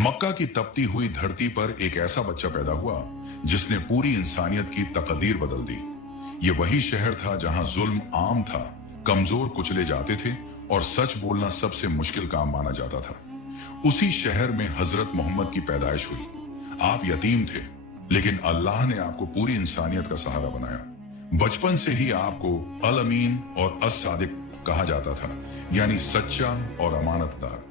मक्का की तपती हुई धरती पर एक ऐसा बच्चा पैदा हुआ जिसने पूरी इंसानियत की तकदीर बदल दी। ये वही शहर था जहां जुल्म आम था, कमजोर कुचले जाते थे और सच बोलना सबसे मुश्किल काम माना जाता था। उसी शहर में हजरत मोहम्मद की पैदाइश हुई। आप यतीम थे, लेकिन अल्लाह ने आपको पूरी इंसानियत का सहारा बनाया। बचपन से ही आपको अल अमीन और अस सादिक कहा जाता था, यानी सच्चा और अमानतदार।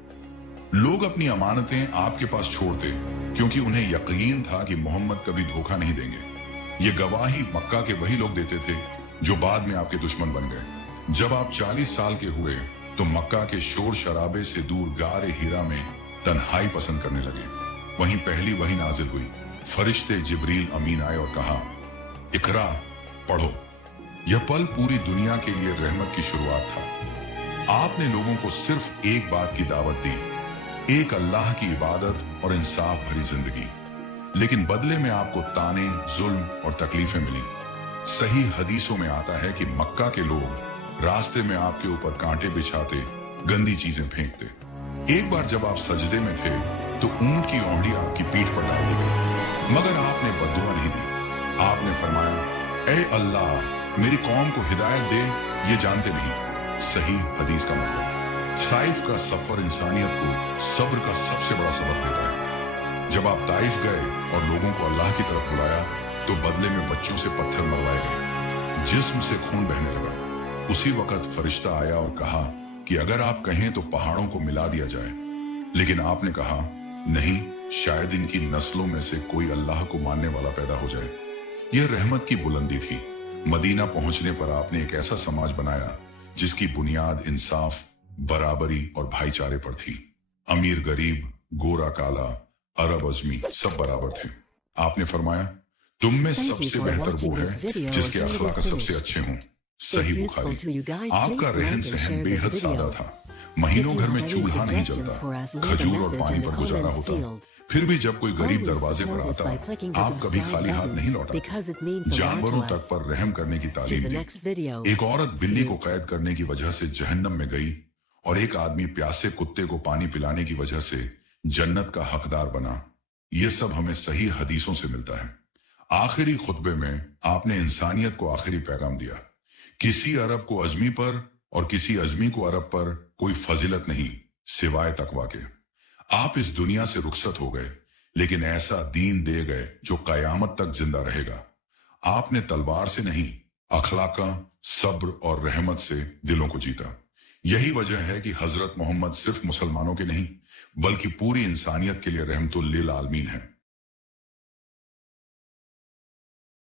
लोग अपनी अमानतें आपके पास छोड़ते क्योंकि उन्हें यकीन था कि मोहम्मद कभी धोखा नहीं देंगे। ये गवाही मक्का के वही लोग देते थे जो बाद में आपके दुश्मन बन गए। जब आप 40 साल के हुए तो मक्का के शोर शराबे से दूर गारे हीरा में तन्हाई पसंद करने लगे। वहीं पहली वही नाजिल हुई। फरिश्ते जिब्रील अमीन आए और कहा, इकरा, पढ़ो। यह पल पूरी दुनिया के लिए रहमत की शुरुआत था। आपने लोगों को सिर्फ एक बात की दावत दी, एक अल्लाह की इबादत और इंसाफ भरी जिंदगी। लेकिन बदले में आपको ताने, जुल्म और तकलीफें मिली। सही हदीसों में आता है कि मक्का के लोग रास्ते में आपके ऊपर कांटे बिछाते, गंदी चीजें फेंकते। एक बार जब आप सजदे में थे तो ऊंट की ओहड़ी आपकी पीठ पर डाल दी गई, मगर आपने बद्दुआ नहीं दी। आपने फरमाया, ऐ अल्लाह, मेरी कौम को हिदायत दे, ये जानते नहीं। सही हदीस का मतलब ताइफ का सफर इंसानियत को सब्र का सबसे बड़ा सबक देता है। जब आप ताइफ गए और लोगों को अल्लाह की तरफ बुलाया तो बदले में बच्चों से पत्थर मरवाए गए, जिस्म से खून बहने लगा। उसी वक्त फरिश्ता आया और कहा कि अगर आप कहें तो पहाड़ों को मिला दिया जाए। लेकिन आपने कहा, नहीं, शायद इनकी नस्लों में से कोई अल्लाह को मानने वाला पैदा हो जाए। यह रहमत की बुलंदी थी। मदीना पहुंचने पर आपने एक ऐसा समाज बनाया जिसकी बुनियाद इंसाफ, बराबरी और भाईचारे पर थी। अमीर गरीब, गोरा काला, अरब अजमी सब बराबर थे। आपने फरमाया, तुम में सबसे बेहतर वो है जिसके अखलाक सबसे अच्छे हों। सही बुखारी। आपका रहन सहन बेहद सादा था। महीनों घर में चूल्हा नहीं जलता, खजूर और पानी पर गुजारा होता। फिर भी जब कोई गरीब दरवाजे पर आता, आप कभी खाली हाथ नहीं लौटाते। जानवरों तक पर रहम करने की तालीम दी। एक औरत बिल्ली को कैद करने की वजह से जहन्नम में गई और एक आदमी प्यासे कुत्ते को पानी पिलाने की वजह से जन्नत का हकदार बना। यह सब हमें सही हदीसों से मिलता है। आखिरी खुतबे में आपने इंसानियत को आखिरी पैगाम दिया। किसी अरब को अजमी पर और किसी अजमी को अरब पर कोई फजीलत नहीं सिवाय तकवा के। आप इस दुनिया से रुखसत हो गए, लेकिन ऐसा दीन दे गए जो कयामत तक जिंदा रहेगा। आपने तलवार से नहीं, अखलाका, सब्र और रहमत से दिलों को जीता। यही वजह है कि हजरत मोहम्मद सिर्फ मुसलमानों के नहीं, बल्कि पूरी इंसानियत के लिए रहमतुल लिल आलमीन है।